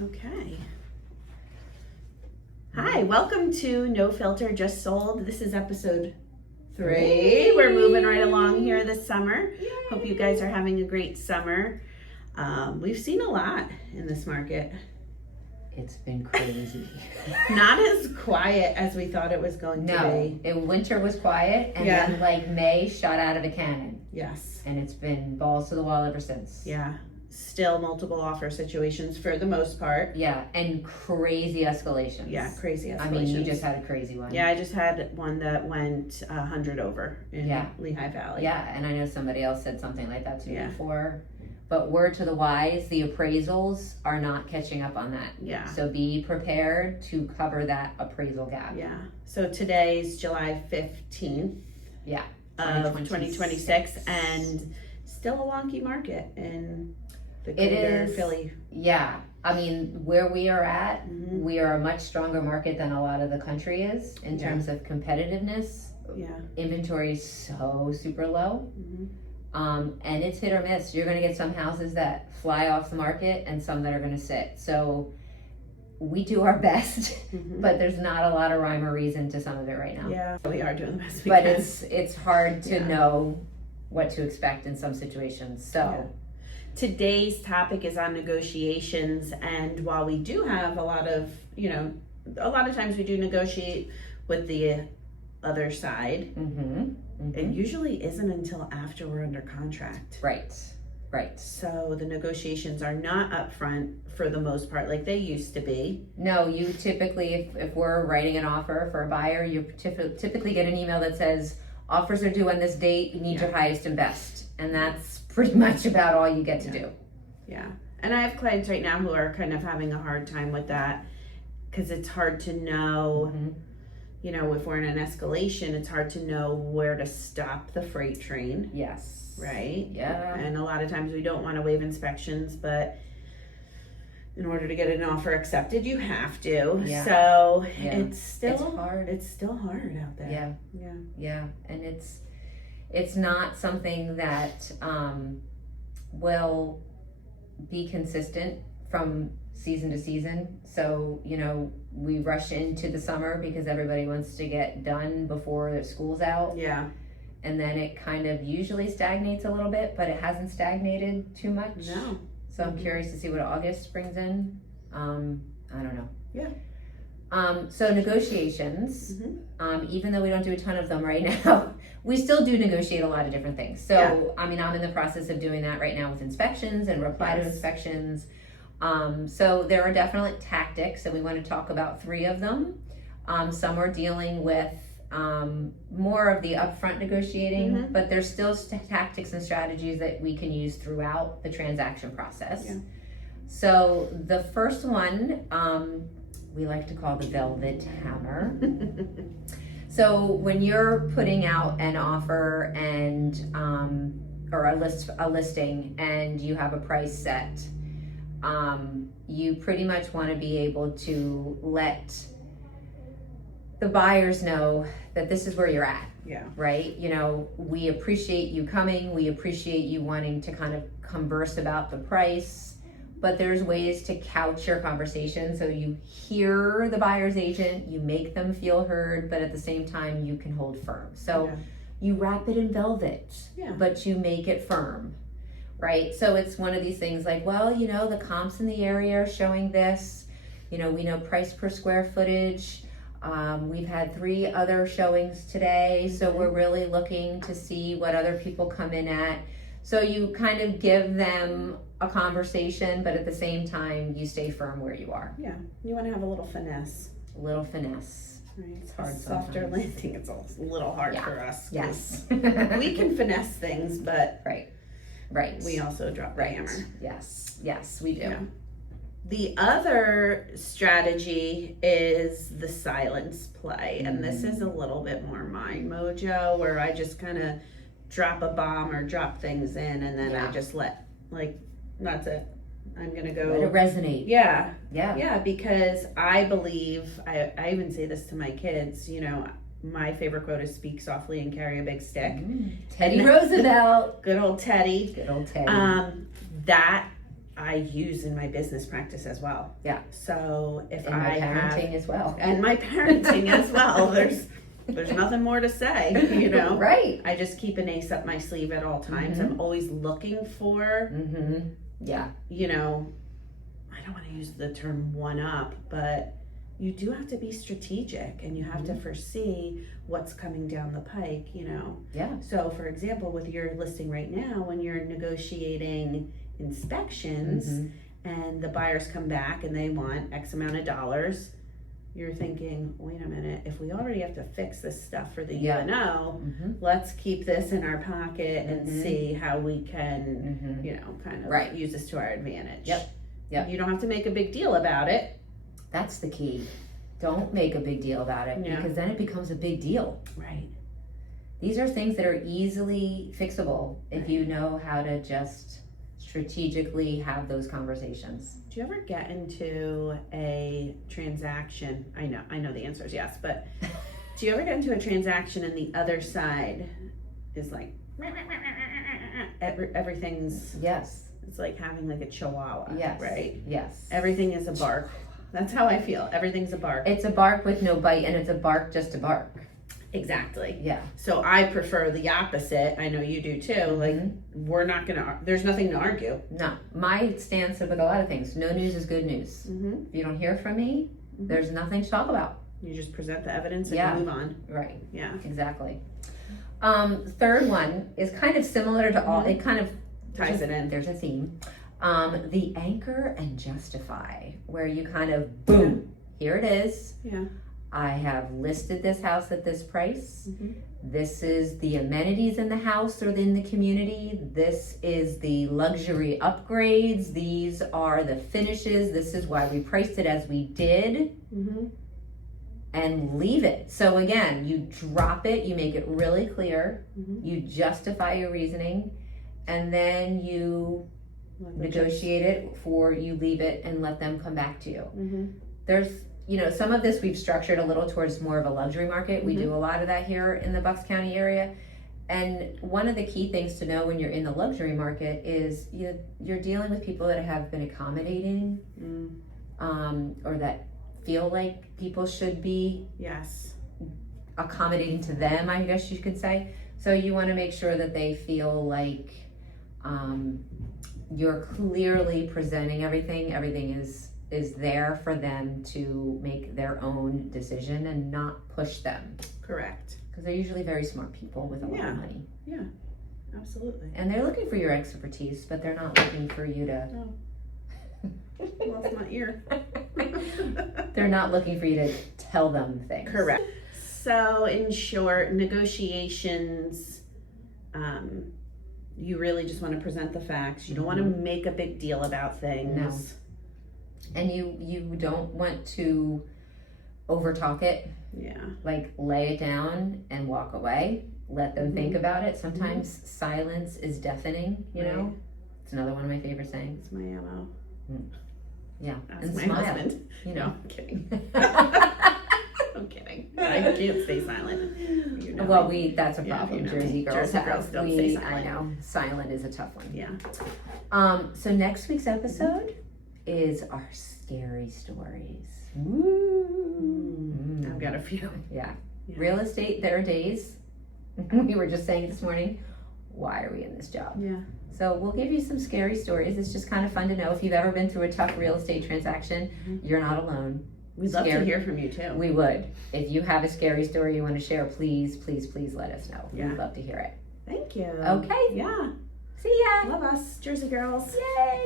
Okay. Hi, welcome to No Filter Just Sold. This is episode 3. We're moving right along here this summer. Yay. Hope you guys are having a great summer. We've seen a lot in this market. It's been crazy. Not as quiet as we thought it was going to be. Winter was quiet, and then like May shot out of a cannon. Yes. And it's been balls to the wall ever since. Yeah. Still multiple offer situations for the most part. Yeah, and crazy escalations. Yeah, crazy escalations. I mean, you just had a crazy one. Yeah, I just had one that went 100 over in Lehigh Valley. Yeah, and I know somebody else said something like that to me before. But word to the wise, the appraisals are not catching up on that. Yeah. So be prepared to cover that appraisal gap. Yeah. So today's July 15th. Yeah. Of 2026, and still a wonky market in the greater Philly. Yeah. I mean, where we are at, we are a much stronger market than a lot of the country is in terms of competitiveness. Yeah. Inventory is so super low. And it's hit or miss. You're going to get some houses that fly off the market and some that are going to sit. So we do our best, but there's not a lot of rhyme or reason to some of it right now. Yeah, we are doing the best we can. But it's hard to know what to expect in some situations. So today's topic is on negotiations, and while we do have a lot of times we do negotiate with the other side, it usually isn't until after we're under contract. Right. So the negotiations are not upfront for the most part like they used to be. No, you typically, if we're writing an offer for a buyer, you typically get an email that says, offers are due on this date, you need your highest and best. And that's pretty much about all you get to do. Yeah. And I have clients right now who are kind of having a hard time with that because it's hard to know, if we're in an escalation, it's hard to know where to stop the freight train. Yes. Right? Yeah. And a lot of times we don't want to waive inspections, but in order to get an offer accepted, you have to. Yeah. So it's still hard. It's still hard out there. Yeah. And it's not something that will be consistent from season to season. So, we rush into the summer because everybody wants to get done before the school's out. Yeah. And then it kind of usually stagnates a little bit, but it hasn't stagnated too much. No. So I'm curious to see what August brings in. I don't know. Yeah. So negotiations, even though we don't do a ton of them right now, we still do negotiate a lot of different things. So, I mean, I'm in the process of doing that right now with inspections and reply to inspections. So there are definitely tactics, and we want to talk about 3 of them. Some are dealing with more of the upfront negotiating, but there's still tactics and strategies that we can use throughout the transaction process. Yeah. So the first one, we like to call the velvet hammer. So when you're putting out an offer and or a listing and you have a price set, you pretty much want to be able to let the buyers know that this is where you're at. Yeah. Right? We appreciate you coming. We appreciate you wanting to kind of converse about the price, but there's ways to couch your conversation so you hear the buyer's agent, you make them feel heard, but at the same time you can hold firm. So you wrap it in velvet, but you make it firm. Right? So it's one of these things like, well, the comps in the area are showing this, we know price per square footage. We've had 3 other showings today, so we're really looking to see what other people come in at. So you kind of give them a conversation, but at the same time, you stay firm where you are. Yeah, you want to have a little finesse. Right. It's hard Softer landing, it's a little hard for us. Yes. We can finesse things, but right. we also drop the hammer. Yes, we do. Yeah. The other strategy is the silence play, and this is a little bit more mind mojo, where I just kind of drop a bomb or drop things in, and then I just let, that's it. I'm gonna go. Let it resonate. Yeah, because I believe, I even say this to my kids, my favorite quote is speak softly and carry a big stick. Teddy Roosevelt. Good old Teddy. Good old Teddy. That I use in my business practice as well. Yeah. So if And my I parenting have, as well. and my parenting as well, there's nothing more to say, you know. Right. I just keep an ace up my sleeve at all times. Mhm. I'm always looking for, Yeah. you know, I don't want to use the term one up, but you do have to be strategic and you have to foresee what's coming down the pike, you know. Yeah. So for example, with your listing right now, when you're negotiating inspections and the buyers come back and they want X amount of dollars, you're thinking, wait a minute, if we already have to fix this stuff for the UNO, let's keep this in our pocket and see how we can, you know, kind of use this to our advantage. Yep. You don't have to make a big deal about it. That's the key. Don't make a big deal about it because then it becomes a big deal. Right. These are things that are easily fixable if you know how to just strategically have those conversations. Do you ever get into a transaction? I know the answer is yes, but do you ever get into a transaction and the other side is like, everything's, it's like having like a chihuahua, right? Yes. Everything is a bark. That's how I feel. Everything's a bark. It's a bark with no bite, and it's a bark just to bark. Exactly. Yeah. So I prefer the opposite. I know you do too. Like, we're not gonna, there's nothing to argue. No. My stance with a lot of things, no news is good news. If you don't hear from me, there's nothing to talk about. You just present the evidence and you move on. Right. Yeah. Exactly. Third one is kind of similar to all, it kind of ties it in. There's a theme. The anchor and justify, where you kind of, boom, here it is. Yeah. I have listed this house at this price. This is the amenities in the house or in the community. This is the luxury upgrades. These are the finishes. This is why we priced it as we did. And leave it. So again, you drop it, you make it really clear, you justify your reasoning, and then you negotiate it for, you leave it and let them come back to you. There's, you know, some of this we've structured a little towards more of a luxury market. We do a lot of that here in the Bucks County area. And one of the key things to know when you're in the luxury market is you're dealing with people that have been accommodating, or that feel like people should be accommodating to them, I guess you could say. So you want to make sure that they feel like you're clearly presenting everything. Everything is there for them to make their own decision and not push them. Correct. Because they're usually very smart people with a lot of money. Yeah, absolutely. And they're looking for your expertise, but they're not looking for you to... Lost my ear. They're not looking for you to tell them things. Correct. So in short, negotiations, you really just want to present the facts. You don't want to make a big deal about things. No. And you don't want to overtalk it. Yeah. Like lay it down and walk away. Let them think about it. Sometimes silence is deafening, you know? It's another one of my favorite sayings. It's my ammo. Yeah. That's and my smile. husband. You know. No, I'm kidding. I'm kidding. I can't stay silent. You know, well, that's a problem. You know, Jersey girls Jersey have. girls don't stay silent. I know. Silent is a tough one. Yeah. So next week's episode is our scary stories. Woo! I've got a few. Yeah. Real estate, there are days. We were just saying this morning, why are we in this job? Yeah. So we'll give you some scary stories. It's just kind of fun to know. If you've ever been through a tough real estate transaction, you're not alone. We'd love to hear from you too. We would. If you have a scary story you want to share, please, please, please let us know. Yeah. We'd love to hear it. Thank you. Okay. Yeah. See ya. Love us, Jersey girls. Yay.